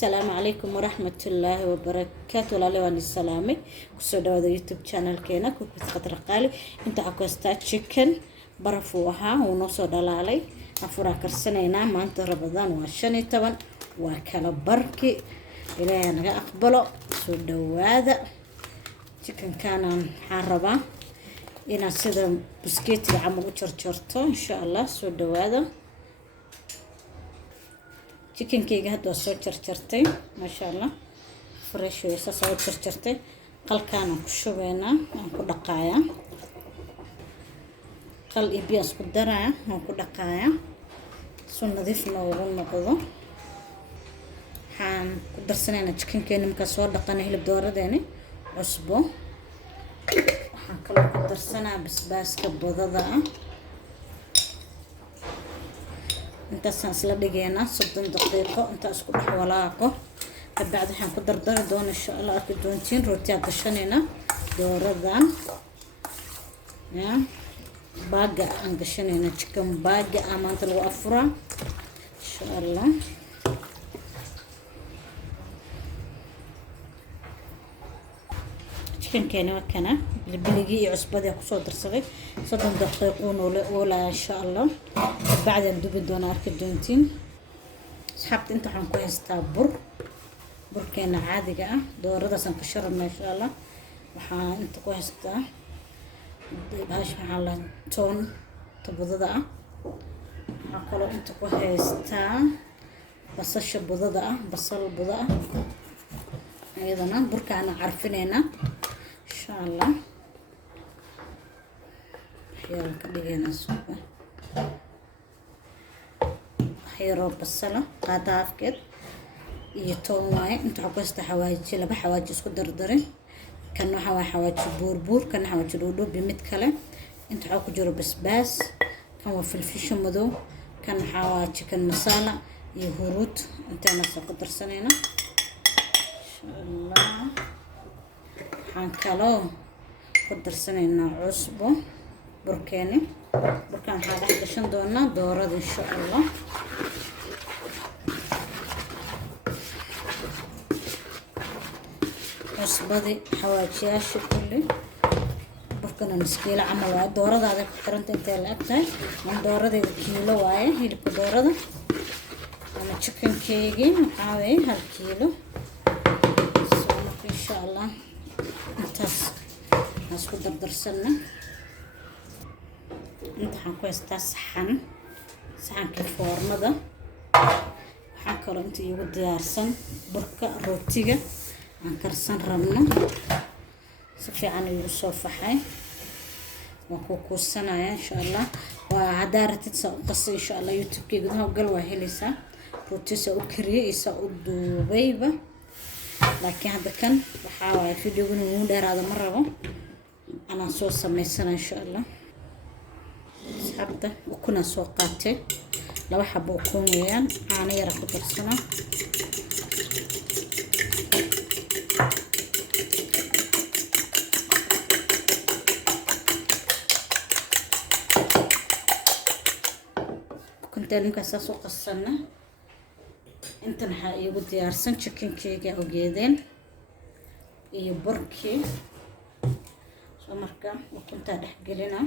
السلام عليكم ورحمة الله وبركاته. ولا واني السلامي كسر هذا يوتيوب channel كينا كوكو خطر قالي انت عكوستا تشيكن برفوها ونص دلالي أفرا كرسنينا ما انت رمضان وعشاني طبعا وكلا بركي إلى أنا أقبله سود هذا تشيكن كان حربا إنا سيدا بسكيت عمو تشرتو إن شاء الله سود هذا chicken keyga hadda soo jarjartay ma sha Allah fresh way soo jarjartay qalkaan ku shubeena aan ku dhaqaaya qal ibiya isku daraya aan ku dhaqaaya soo nadiifna ugu noqdo waxaan ku darsanayna chicken keena marka soo dhaqana hilib dooradeena cusbo waxaan kala ku darsanaa basbaaska badada انت سلا دغينا 30 دقيقه انت اسكو دخولاقو بعد waxaan ku dardari doona insha Allah arki doontiin rooti aan gashanayna dooradan ya baga aan gashanayna chicken baga amaanta lagu afura insha Allah chicken keena wakana biligi iyo cusbada ku soo darsaday 30 daqiiqo oo insha Allah بعد ندوب دونا أركب دونتين سحبت أنت حن كويس تابر بركينا عادي جا دور هذا سنكشر ما شاء الله وح أنت كويس تا بهاش حالا تون تبضع أقول أنت كويس تا بصش بضع بصل بضع أيضا بركنا عارفيننا إن شاء الله يلا كدينا السوق حيرو بصلة قاطعة فكر يتون واي انتو حقوست حواجي لبا حواجي اسكو دردرين كانو حواجي بوربور كانو حواجي دودو بمتكلة انتو حاكو جورو بسباس كانو فلفل مدو كانو حواجي كان مسالة يهوروت انتو نفسا قدر سنينة ان شاء الله حانكالو قدر سنينة عصبو بركاني بركان هذا حدشن دونا دورد ان شاء الله عصبدي حواجياش كله بركان مسكيل عمل دورد هذا كترنت انت لاكتاي من دورد كيلو واي هي دورد انا تشيكن كيجي حاوي هالكيلو ان شاء الله انتس ناسكو دردرسلنا انت حنكويستا صحن كفورمدا waxaan kale inta igu diyaarsan burka rootiga aan karsan rabno si fiican ayuu soo faxay waan ku kuusanaya insha Allah waa hadaartid soo qasay insha Allah youtube-keega gudaha gal waa helaysaa rootisa u kariyay isa u duubayba laakiin hadda kan waxa waay video-gu uu dheeraado ma rabo ana soo sameysana insha Allah حبة وكنا سوقاتي لو حبوا يكون ويان أنا يرى كتر سنة كنت أنا كاسة سوق السنة أنت نحقي ودي أرسن chicken cake أو جيدين يبركي شو مركا وكنت أحكي لنا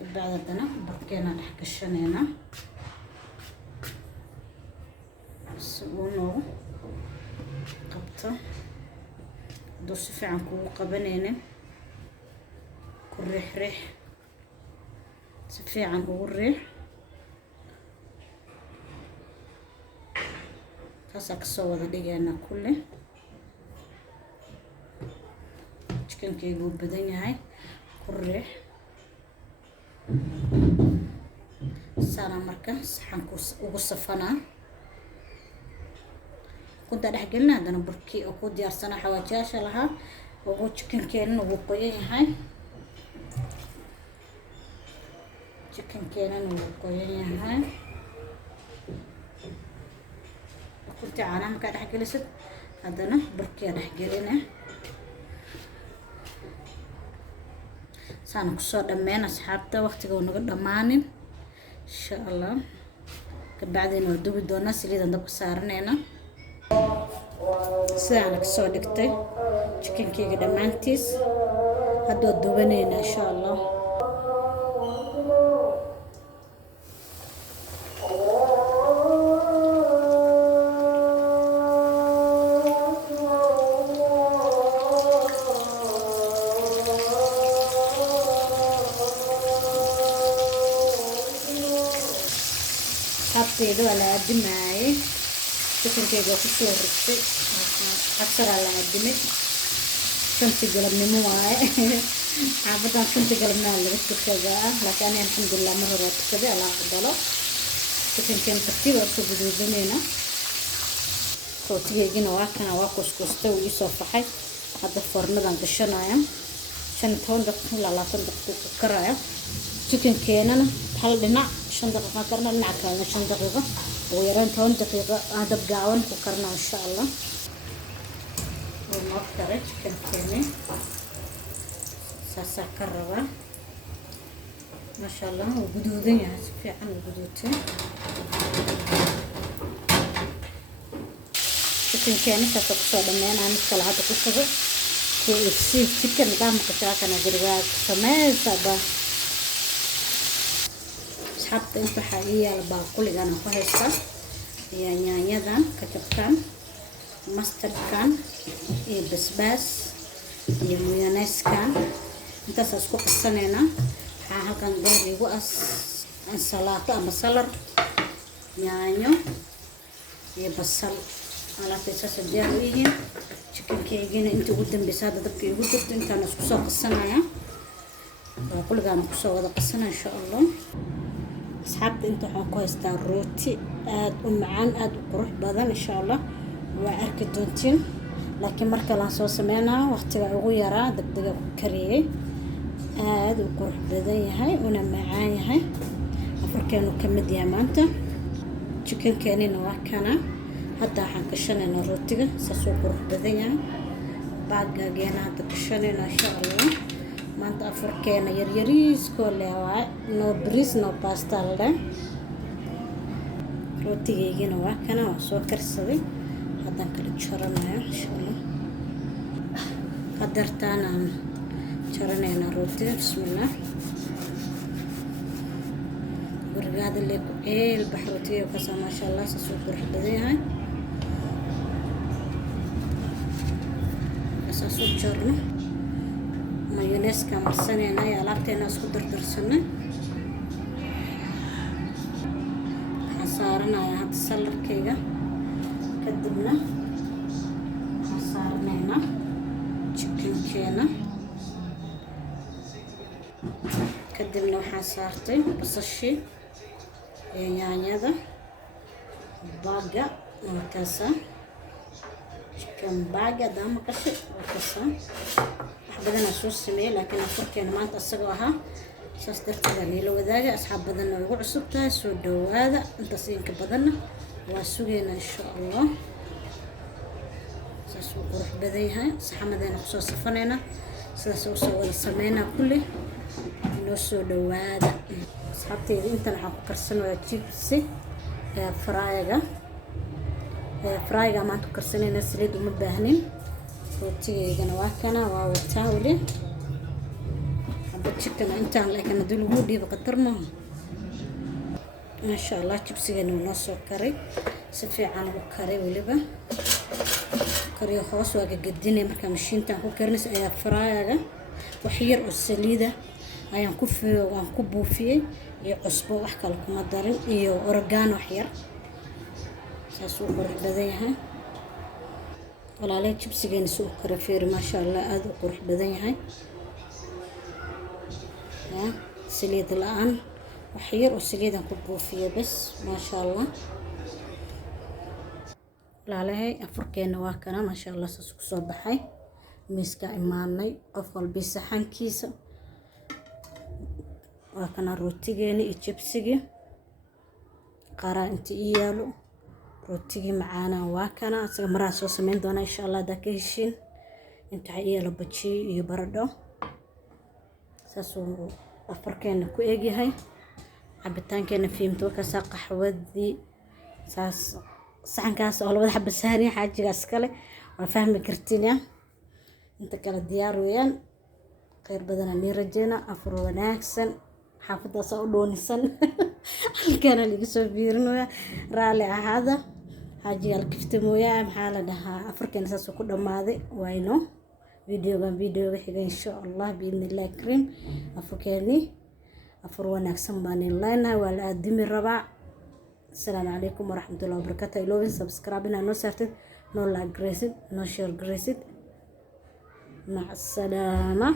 بعد ذلك بركينا نحك الشنينة سوونو قبطة دوسي في عنكو قبنيني كل ريح سفي عنكو الريح تاسك سوى ذلك كله chicken cake بدني هاي كل ريح سانا مركا صحنكو ugu safana kunta dhaxgalna hadana burki oo ku diyaarsana xawaajaasha laha oo chicken keena ugu qoyan yahay chicken keena ugu qoyan yahay kunta caanaha marka dhaxgalisid hadana burki dhaxgalina سان كسر دمنا أصحابته وقت جو نقول دمانين إن شاء الله kabacdina waa dubi doonaa saliidan dabka saaranayna sidaan ka soo dhigtay chickenkeyga dhammaantiis hadda waa dubanayna insha Allah habteedu waa la aadimaayay chickenkeyga waa kusoo rugtay casar la aadimay shantii galabnimo waaye xaafadan shantii galabnimo laga tukadaa laakiin ani alxamdulillah mar hore tukaday Allah aqbalo chickenkeen tartiib oo soo guduudanayna rootigeygina waa kana waa kuskuustay uu isoo faxay hadda foornadan gashanaya 15 daqiiqo ilaa 20 daqiiqo ku karaya chickenkeenana hal dhinac 5 daqiiqo karna dhinac kale 5 daqiiqo ugu yaraan 10 daqiiqo dab gaawan ku karna insha Allah ونقطع كنتيني ساسا كربا ما شاء الله وجدودين يعني في عن وجدودين لكن كانت تقصد لما أنا مثل هذا قصة كيف تكن دام قطعة أنا جربت سماء سبا حتى أنت حقيقة الباقول اللي أنا فهمتها يعني يدان كتبتان ماستر كان بسباس مايونيز كان انت ساسكو قسنينا halkan beer igu ansalaato ama salar yaanyo iyo basal alaabtaas diyaar u yihiin chickenkeygina inta ugu dambeysay dadka igu jirto intaan isku soo qasanaya waa kulligaan ku soo wada qasanaa insha Allah asxaabta inta waxaan ku haystaa rooti aad u macaan aad u qurux badan insha Allah waa arki doontiin laakiin marka la soo sameynaa waqtiga ugu yaraa degdeg ku kariyay aad u qurux badan yahay una macaan yahay afarkeenu kamid yahay maanta chickenkeenina waa kana hadda waxaan ka shanaynaa rootiga saasoo qurux badan yahay baagageena hadda ka shanaynaa insha Allah maanta afarkeena yaryariiskoo leewaa no bris no pasta leh rootigeygina waa kana waa soo karsaday haddaan kala jaranayo insha Allah qadartaana jaranayna rootiga bismillah gurigaada leeku baxrootiga ka soo ma sha Allah soo qurux badan yahay soo jarno mayonnaise ka marsanayna iyo alaabteena isku dardarsanay saaranayaa hadda salarkayga kadibna waxaan saaranaynaa chickenkeena kadibna waxaan saartay basashii iyo yaanyada baaga markaasa chicken baaga dama kashi markaasa wax badan soo sameeyay laakiin afarkeena maanta asagoo ahaa saas darteed la wadaaga asxaab badan oo ugu cusub tahay soo dhawaada intaas inka badanna waa sugeena insha Allah saas uu qurux badan yahay saxamadeena ku soo safanayna sidaas oo soo wada sameynaa kulli inoo soo dhawaada asxaabteeda intan waxaan ku karsanayaa chips frayga maanta ku karsanayna saliid uma baahnin rootigeygana waa kana waa wataa wali chicken intaan laakiin hadii lagu dhiibo qatar ma masha Allah chipsigeena noo soo karay si fiican u karay waliba kariyo hoos waa gadinay marka mashiintan ku karnaysa ayaa fraayaga wax yar oo saliida ayaan ku fiiro waan ku buufiyay iyo cusbo wax kale kuma darin iyo oregano wax yar saas uu qurux badan yahay walaalay chipsigeena soo karay fiir masha Allah aad u qurux badan yahay سليد الآن وحير وسليد كوفية بس ما شاء الله لا هي أفركين واكنا ما شاء الله سسك صباحي مسكا إمامي قفل بسحن كيسة واكنا روتيجيني إتشبسيجي قرا انت إيالو روتيجي معانا واكنا مرة سوس من دونا إن شاء الله داكيشين انت إيالو بتشي يبردو ساسو أفركين كو إيجي هاي cabitaankeena fiimto ka saa qaxwadii saas saxankaas oo labada xabba saari xaajigaas kale waa fahmi kartiin ya inta kala diyaar weeyaan khayr badan aan rajeyna afur wanaagsan xaafadaas oo doonisan halkaan laga soo biirinayo raali ahaada xaajiga kifta mooyaa maxaa la dhahaa afarkan saas ku dhamaaday wayno videoga xiga insha Allah biidnillah karim afurkeeni afur wanaagsan baan leenahay waa la aadimi rabaa. Assalamu alaykum warahmatullahi wabarakatuh. Ilowin subscribe na noo saartid noo like graysid noo share graysid. مع السلامة.